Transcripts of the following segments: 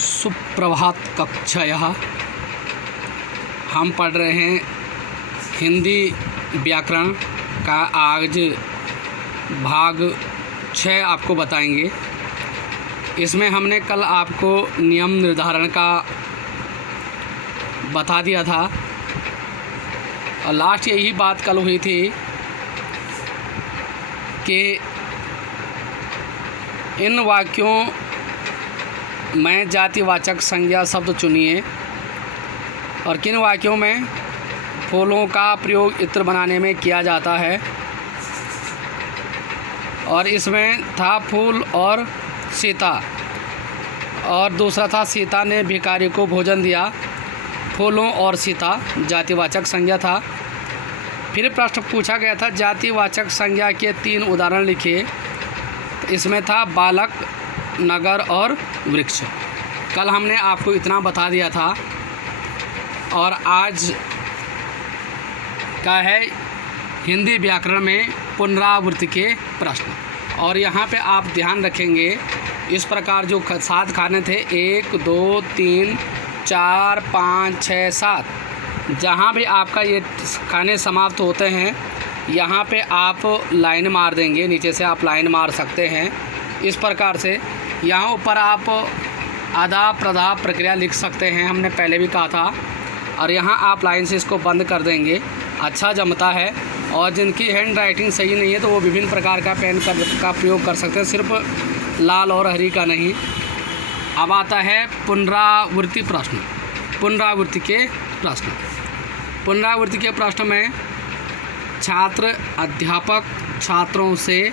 सुप्रभात कक्षायः। हम पढ़ रहे हैं हिंदी व्याकरण का आज भाग 6 आपको बताएंगे। इसमें हमने कल आपको नियम निर्धारण का बता दिया था और लास्ट यही बात कल हुई थी कि इन वाक्यों में जातिवाचक संज्ञा शब्द चुनिए और किन वाक्यों में फूलों का प्रयोग इत्र बनाने में किया जाता है। और इसमें था फूल और सीता, और दूसरा था सीता ने भिखारी को भोजन दिया। फूलों और सीता जातिवाचक संज्ञा था। फिर प्रश्न पूछा गया था जातिवाचक संज्ञा के 3 उदाहरण लिखिए। इसमें था बालक, नगर और वृक्ष। कल हमने आपको इतना बता दिया था और आज का है हिंदी व्याकरण में पुनरावृत्ति के प्रश्न। और यहाँ पे आप ध्यान रखेंगे इस प्रकार जो 7 खाने थे 1 2 3 4 5 6 7, जहाँ भी आपका ये खाने समाप्त होते हैं यहाँ पे आप लाइन मार देंगे। नीचे से आप लाइन मार सकते हैं इस प्रकार से। यहाँ ऊपर आप आधा प्रधा प्रक्रिया लिख सकते हैं, हमने पहले भी कहा था। और यहाँ आप लाइन से इसको बंद कर देंगे, अच्छा जमता है। और जिनकी हैंड राइटिंग सही नहीं है तो वो विभिन्न प्रकार का पेन का प्रयोग कर सकते हैं, सिर्फ लाल और हरी का नहीं। अब आता है पुनरावृत्ति प्रश्न। पुनरावृत्ति के प्रश्न। पुनरावृत्ति के प्रश्न में छात्र अध्यापक छात्रों से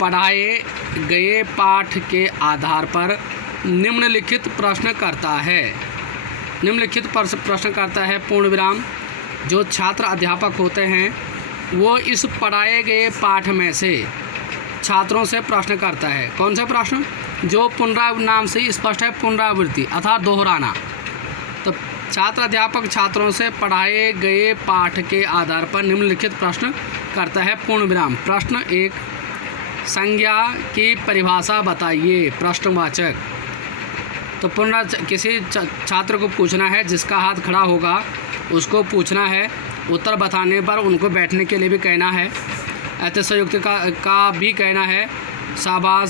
पढ़ाए गए पाठ के आधार पर निम्नलिखित प्रश्न करता है। निम्नलिखित प्रश्न करता है पूर्ण विराम। जो छात्र अध्यापक होते हैं वो इस पढ़ाए गए पाठ में से छात्रों से प्रश्न करता है। कौन सा प्रश्न? जो पुनरावृत्ति नाम से स्पष्ट है, पुनरावृत्ति अर्थात दोहराना। तो छात्र अध्यापक छात्रों से पढ़ाए गए पाठ के आधार पर निम्नलिखित प्रश्न करता है पूर्ण विराम। प्रश्न 1, संज्ञा की परिभाषा बताइए। प्रश्नवाचक। तो किसी छात्र को पूछना है, जिसका हाथ खड़ा होगा उसको पूछना है। उत्तर बताने पर उनको बैठने के लिए भी कहना है। अतिशयोक्ति का भी कहना है। शाबाश,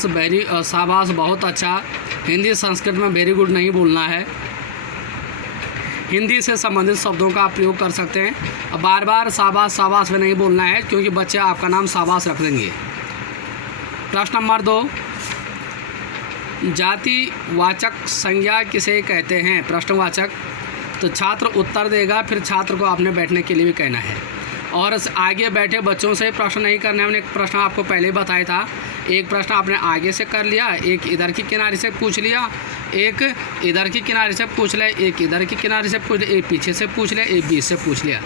शाबाश, बहुत अच्छा। हिंदी संस्कृत में वेरी गुड नहीं बोलना है। हिंदी से संबंधित शब्दों का आप प्रयोग कर सकते हैं। बार बार शाबाश शाबाश में नहीं बोलना है, क्योंकि बच्चे आपका नाम शाबाश रख देंगे। प्रश्न नंबर 2, जातिवाचक संज्ञा किसे कहते हैं? प्रश्नवाचक। तो छात्र उत्तर देगा, फिर छात्र को आपने बैठने के लिए भी कहना है। और आगे बैठे बच्चों से प्रश्न नहीं करना है। हमने एक प्रश्न आपको पहले बताया था। एक प्रश्न आपने आगे से कर लिया, एक इधर की किनारे से पूछ लिया, एक इधर की किनारे से पूछ लिया, एक इधर की किनारे से पूछ लिया, एक पीछे से पूछ लिया, एक बीच से पूछ लिया।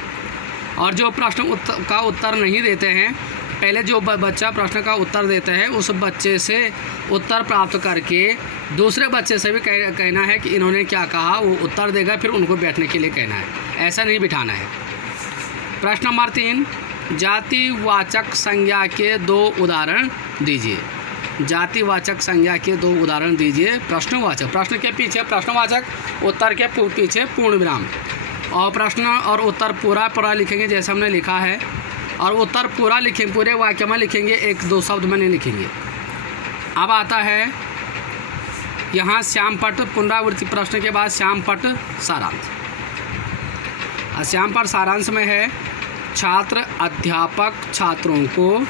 और जो प्रश्न का उत्तर नहीं देते हैं, पहले जो बच्चा प्रश्न का उत्तर देता है उस बच्चे से उत्तर प्राप्त करके दूसरे बच्चे से भी कहना है कि इन्होंने क्या कहा। वो उत्तर देगा, फिर उनको बैठने के लिए कहना है। ऐसा नहीं बिठाना है। प्रश्न नंबर 3, जातिवाचक संज्ञा के 2 उदाहरण दीजिए। जातिवाचक संज्ञा के 2 उदाहरण दीजिए। प्रश्नवाचक। प्रश्न के पीछे प्रश्नवाचक, उत्तर के पीछे पूर्ण विराम। और प्रश्न और उत्तर पूरा लिखेंगे जैसे हमने लिखा है। और उत्तर पूरा लिखेंगे, पूरे वाक्य में लिखेंगे, 1-2 शब्द में नहीं लिखेंगे। अब आता है यहाँ श्यामपट्ट। पुनरावृत्ति प्रश्न के बाद श्यामपट्ट सारांश। श्यामपट्ट सारांश में है छात्र अध्यापक छात्रों को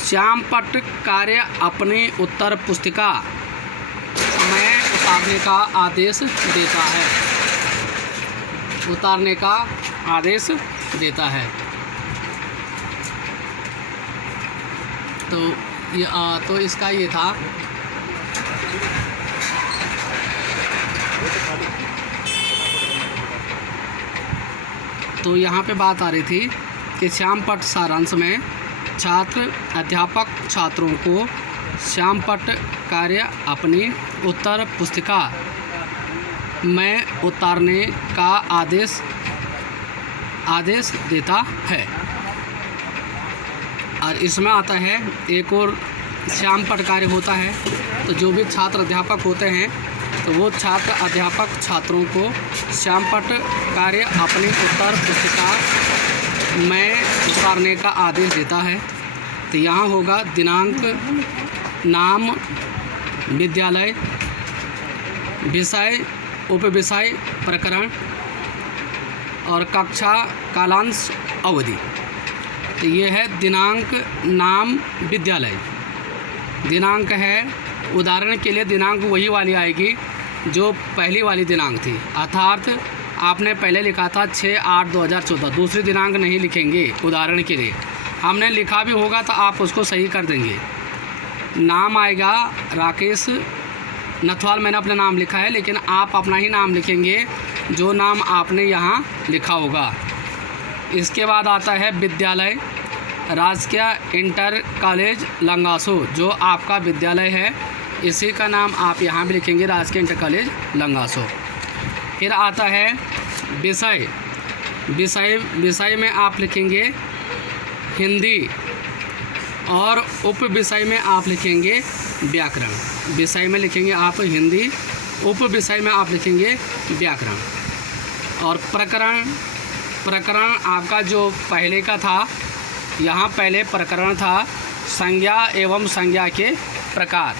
श्यामपट्ट कार्य अपनी उत्तर पुस्तिका में उतारने का आदेश देता है। उतारने का आदेश देता है। तो इसका ये था। तो यहाँ पे बात आ रही थी कि श्यामपट्ट सारांश में छात्र अध्यापक छात्रों को श्यामपट्ट कार्य अपनी उत्तर पुस्तिका में उतारने का आदेश देता है। और इसमें आता है एक और श्यामपट्ट कार्य होता है। तो जो भी छात्र अध्यापक होते हैं तो वो छात्र अध्यापक छात्रों को श्यामपट्ट कार्य अपनी उत्तर पुस्तिका में उतारने का आदेश देता है। तो यहाँ होगा दिनांक, नाम, विद्यालय, विषय, उपविषय, प्रकरण और कक्षा, कालांश, अवधि। तो ये है दिनांक, नाम, विद्यालय। दिनांक है, उदाहरण के लिए दिनांक वही वाली आएगी जो पहली वाली दिनांक थी, अर्थात आपने पहले लिखा था 6/8/2014, दूसरी दिनांक नहीं लिखेंगे। उदाहरण के लिए हमने लिखा भी होगा तो आप उसको सही कर देंगे। नाम आएगा राकेश नथवाल, मैंने अपना नाम लिखा है, लेकिन आप अपना ही नाम लिखेंगे जो नाम आपने यहाँ लिखा होगा। इसके बाद आता है विद्यालय, राजकीय इंटर कॉलेज लंगासो, जो आपका विद्यालय है इसी का नाम आप यहाँ भी लिखेंगे, राजकीय इंटर कॉलेज लंगासो। फिर आता है विषय, विषय में आप लिखेंगे हिंदी और उप विषय में आप लिखेंगे व्याकरण। विषय में लिखेंगे आप हिंदी, उप विषय में आप लिखेंगे व्याकरण। और प्रकरण आपका जो पहले का था, यहाँ पहले प्रकरण था संज्ञा एवं संज्ञा के प्रकार,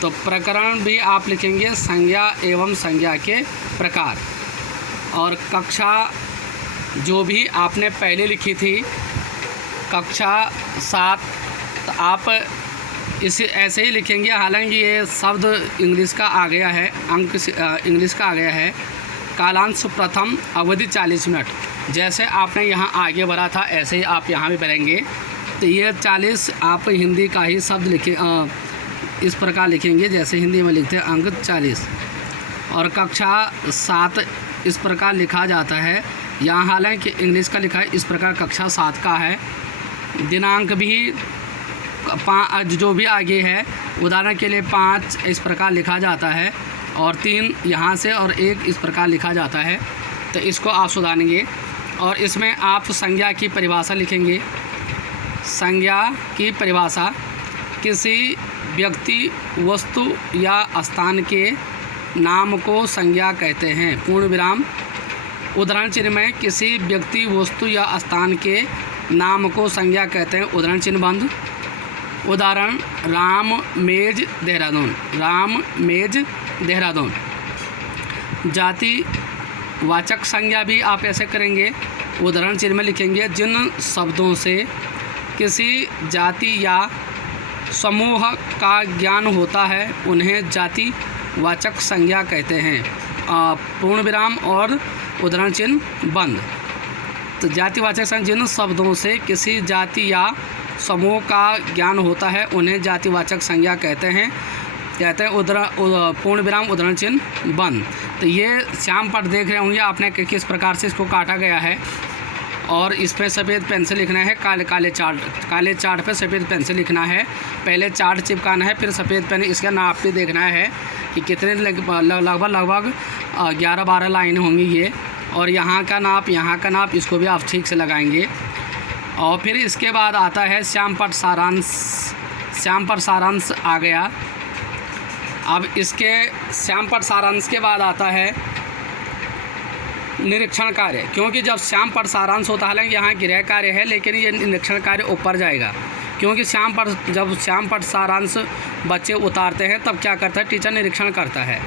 तो प्रकरण भी आप लिखेंगे संज्ञा एवं संज्ञा के प्रकार। और कक्षा जो भी आपने पहले लिखी थी कक्षा 7, तो आप इसे ऐसे ही लिखेंगे। हालांकि ये शब्द इंग्लिश का आ गया है, अंक इंग्लिश का आ गया है। कालांश प्रथम, अवधि 40 मिनट, जैसे आपने यहाँ आगे बढ़ा था ऐसे ही आप यहाँ भी बढ़ेंगे। तो ये 40 आप हिंदी का ही शब्द लिखें, इस प्रकार लिखेंगे जैसे हिंदी में लिखते हैं अंक 40। और कक्षा 7 इस प्रकार लिखा जाता है, यहाँ हालांकि इंग्लिश का लिखा है इस प्रकार कक्षा 7 का है। दिनांक भी जो भी आगे है, उदाहरण के लिए 5 इस प्रकार लिखा जाता है और 3 यहाँ से और 1 इस प्रकार लिखा जाता है, तो इसको आप सुधारेंगे। और इसमें आप संज्ञा की परिभाषा लिखेंगे। संज्ञा की परिभाषा, किसी व्यक्ति, वस्तु या स्थान के नाम को संज्ञा कहते हैं, पूर्ण विराम। उदाहरण चिन्ह में किसी व्यक्ति, वस्तु या स्थान के नाम को संज्ञा कहते हैं, उदाहरण चिन्ह बंद। उदाहरण राम मेज देहरादून, राम मेज देहरादून। जाति वाचक संज्ञा भी आप ऐसे करेंगे, उदाहरण चिन्ह में लिखेंगे जिन शब्दों से किसी जाति या समूह का ज्ञान होता है उन्हें जाति वाचक संज्ञा कहते हैं, पूर्ण विराम और उदाहरण चिन्ह बंद। तो जातिवाचक संज्ञा, जिन शब्दों से किसी जाति या समूह का ज्ञान होता है उन्हें जातिवाचक संज्ञा कहते हैं पूर्ण विराम उदाहरण चिन्ह बंद। तो ये श्यामपट्ट देख रहे होंगे आपने कि किस प्रकार से इसको काटा गया है। और इस पर सफ़ेद पेन से लिखना है, काले चार्ट पे सफ़ेद पेन से लिखना है। पहले चार्ट चिपकाना है, फिर सफ़ेद पेन इसका नाप भी देखना है कि कितने लगभग 11-12 लाइन होंगी ये। और यहाँ का नाप इसको भी आप ठीक से लगाएंगे। और फिर इसके बाद आता है श्यामपट्ट सारांश आ गया। अब इसके श्यामपट्ट सारांश के बाद आता है निरीक्षण कार्य, क्योंकि जब श्यामपट्ट सारांश होता है, हालांकि यहाँ गृह कार्य है लेकिन ये निरीक्षण कार्य ऊपर जाएगा, क्योंकि जब श्यामपट्ट सारांश बच्चे उतारते हैं तब क्या करता है, टीचर निरीक्षण करता है।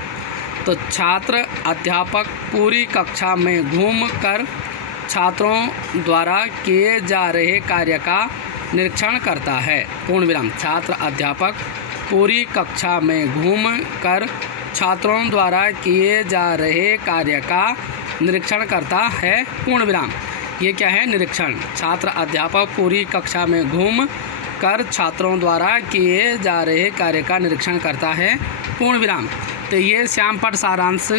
तो छात्र अध्यापक पूरी कक्षा में घूमकर छात्रों द्वारा किए जा रहे कार्य का निरीक्षण करता है, पूर्ण विराम। छात्र अध्यापक पूरी कक्षा में घूमकर छात्रों द्वारा किए जा रहे कार्य का निरीक्षण करता है, पूर्ण विराम। ये क्या है, निरीक्षण। छात्र अध्यापक पूरी कक्षा में घूम कर छात्रों द्वारा किए जा रहे कार्य का निरीक्षण करता है, पूर्ण विराम। तो ये श्यामपट्ट सारांश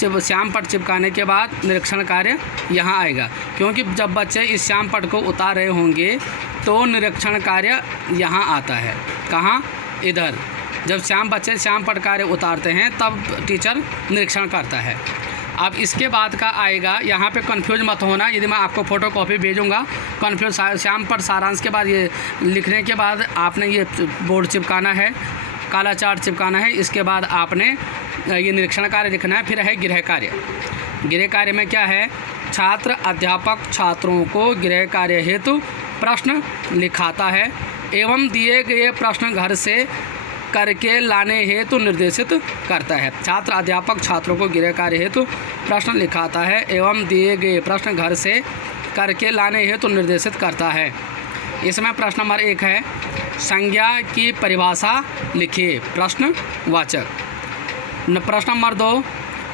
श्यामपट्ट चिपकाने के बाद निरीक्षण कार्य यहाँ आएगा, क्योंकि जब बच्चे इस श्यामपट्ट को उतार रहे होंगे तो निरीक्षण कार्य यहाँ आता है। कहाँ, इधर। जब बच्चे श्यामपट्ट कार्य उतारते हैं तब टीचर निरीक्षण करता है। अब इसके बाद का आएगा, यहाँ पे कंफ्यूज मत होना, यदि मैं आपको फ़ोटो कॉपी भेजूँगा कंफ्यूज। श्यामपट्ट सारांश के बाद ये लिखने के बाद आपने ये बोर्ड चिपकाना है, काला चार्ट चिपकाना है। इसके बाद आपने ये निरीक्षण कार्य लिखना है। फिर है गृह कार्य। गृह कार्य में क्या है, छात्र अध्यापक छात्रों को गृह कार्य हेतु प्रश्न लिखाता है एवं दिए गए प्रश्न घर से करके लाने हेतु निर्देशित करता है। छात्र अध्यापक छात्रों को गृह कार्य हेतु प्रश्न लिखाता है एवं दिए गए प्रश्न घर से करके लाने हेतु निर्देशित करता है। इसमें प्रश्न नंबर 1 है, संज्ञा की परिभाषा लिखिए, प्रश्नवाचक। प्रश्न नंबर 2,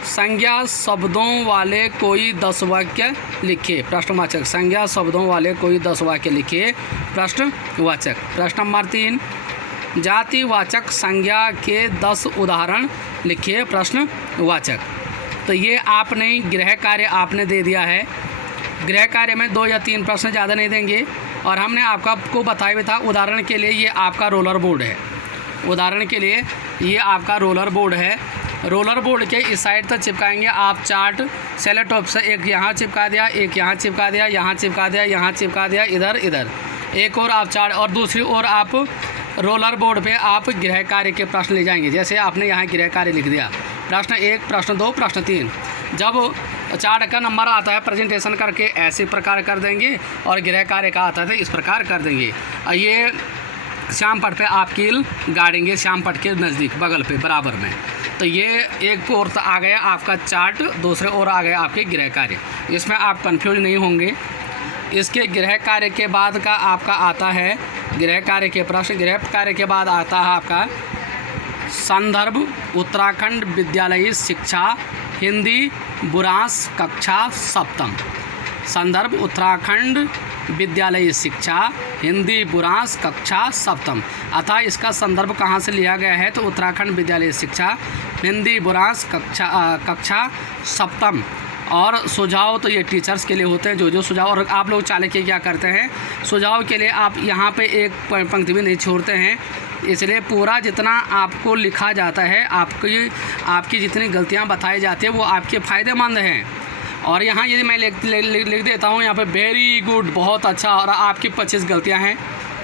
संज्ञा शब्दों वाले कोई 10 वाक्य लिखिए, प्रश्नवाचक। संज्ञा शब्दों वाले कोई 10 वाक्य लिखिए, प्रश्नवाचक। प्रश्न नंबर 3, जातिवाचक संज्ञा के 10 उदाहरण लिखिए, प्रश्नवाचक। तो ये आपने गृह कार्य आपने दे दिया है। गृह कार्य में 2 या 3 प्रश्न ज़्यादा नहीं देंगे और हमने आपको बताया भी था। उदाहरण के लिए ये आपका रोलर बोर्ड है, उदाहरण के लिए ये आपका रोलर बोर्ड है। रोलर बोर्ड के इस साइड तक चिपकाएंगे आप चार्ट सेलो टॉप से, एक यहाँ चिपका दिया, एक यहाँ चिपका दिया, यहाँ चिपका दिया, यहाँ चिपका दिया, इधर इधर एक और आप चार्ट, और दूसरी ओर आप रोलर बोर्ड पे आप गृह कार्य के प्रश्न ले जाएंगे। जैसे आपने यहाँ गृह कार्य लिख दिया, प्रश्न 1, प्रश्न 2, प्रश्न 3। जब चार्ट का नंबर आता है प्रेजेंटेशन करके ऐसे प्रकार कर देंगे और गृह कार्य का आता है तो इस प्रकार कर देंगे। ये श्याम पट पे आप कील गाड़ेंगे, श्याम पट के नज़दीक बगल पे बराबर में। तो ये एक ओर आ गया आपका चार्ट, दूसरे ओर आ गया आपके गृह कार्य। इसमें आप कंफ्यूज नहीं होंगे। इसके गृह कार्य के बाद का आपका आता है गृह कार्य के प्रश्न। गृह कार्य के बाद आता है आपका संदर्भ उत्तराखंड विद्यालयी शिक्षा हिंदी बुरांश कक्षा 7वीं। संदर्भ उत्तराखंड विद्यालयी शिक्षा हिंदी बुरांश कक्षा 7वीं। अतः इसका संदर्भ कहाँ से लिया गया है तो उत्तराखंड विद्यालयी शिक्षा हिंदी बुरांश कक्षा 7वीं। और सुझाव तो ये टीचर्स के लिए होते हैं, जो सुझाव। और आप लोग चाणक्य क्या करते हैं, सुझाव के लिए आप यहाँ पे एक पंक्ति भी नहीं छोड़ते हैं। इसलिए पूरा जितना आपको लिखा जाता है, आपकी जितनी गलतियाँ बताई जाती है वो आपके फ़ायदेमंद हैं। और यहाँ यदि मैं लिख देता हूँ यहाँ पे वेरी गुड, बहुत अच्छा, और आपकी 25 गलतियाँ हैं,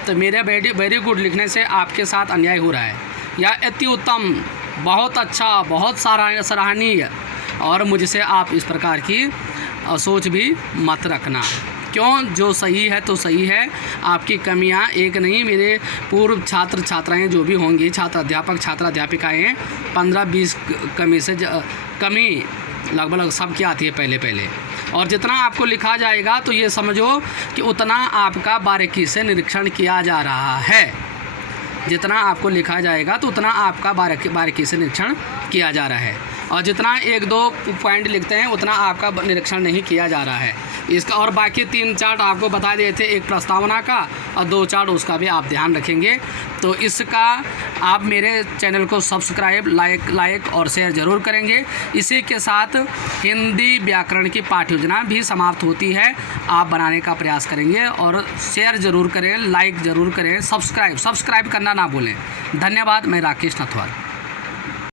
तो मेरे वेरी गुड लिखने से आपके साथ अन्याय हो रहा है। या अति उत्तम, बहुत अच्छा, बहुत सराहनीय, और मुझसे आप इस प्रकार की सोच भी मत रखना। क्यों, जो सही है तो सही है। आपकी कमियां एक नहीं, मेरे पूर्व छात्र छात्राएं जो भी होंगी, छात्र अध्यापक छात्र अध्यापिकाएँ 15-20 कमी से कमी लगभग सबकी आती है पहले। और जितना आपको लिखा जाएगा तो ये समझो कि उतना आपका बारीकी से निरीक्षण किया जा रहा है। जितना आपको लिखा जाएगा तो उतना आपका बारीकी से निरीक्षण किया जा रहा है, और जितना 1-2 पॉइंट लिखते हैं उतना आपका निरीक्षण नहीं किया जा रहा है इसका। और बाकी 3 चार्ट आपको बता दिए थे, एक प्रस्तावना का और 2 चार्ट, उसका भी आप ध्यान रखेंगे। तो इसका आप मेरे चैनल को सब्सक्राइब, लाइक और शेयर ज़रूर करेंगे। इसी के साथ हिंदी व्याकरण की पाठ्य योजना भी समाप्त होती है, आप बनाने का प्रयास करेंगे। और शेयर ज़रूर करें, लाइक ज़रूर करें, सब्सक्राइब करना ना भूलें। धन्यवाद। मैं राकेश नथवाल।